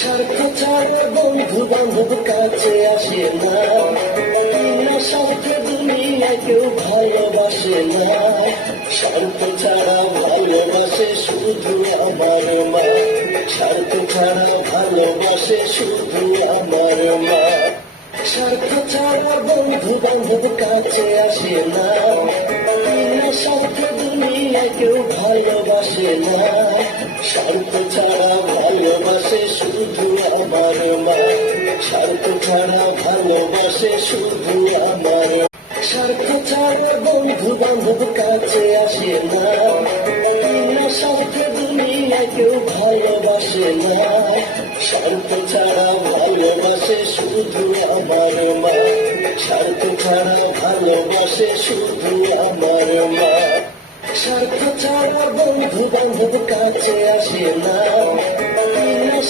স্বার্থ ছাড়া বন্ধু বান্ধব কাছে আসে না, বিনা স্বার্থে দুনিয়া কেউ ভালোবাসে না। স্বার্থ ছাড়া ভালোবাসে শুধু আমার মা, স্বার্থ ছাড়া ভালোবাসে শুধু আমার মা। স্বার্থ ছাড়া বন্ধু বান্ধব কাছে আসে না, বিনা স্বার্থে দুনিয়া কেউ ভালোবাসে না। স্বার্থ ছাড়া ভালোবাসে শুধু আমার মা, স্বার্থ ছাড়া ভালোবাসে শুধু আমার। স্বার্থ ছাড়া বন্ধু বান্ধব কাছে আসে না, বিনা স্বার্থে দুনিয়া কেউ ভালোবাসে না। স্বার্থ ছাড়া ভালোবাসে শুধু আমার মা, স্বার্থ ছাড়া ভালোবাসে শুধু আমার মা। স্বার্থ ছাড়া বন্ধু বান্ধব কাছে আসে না, বিনা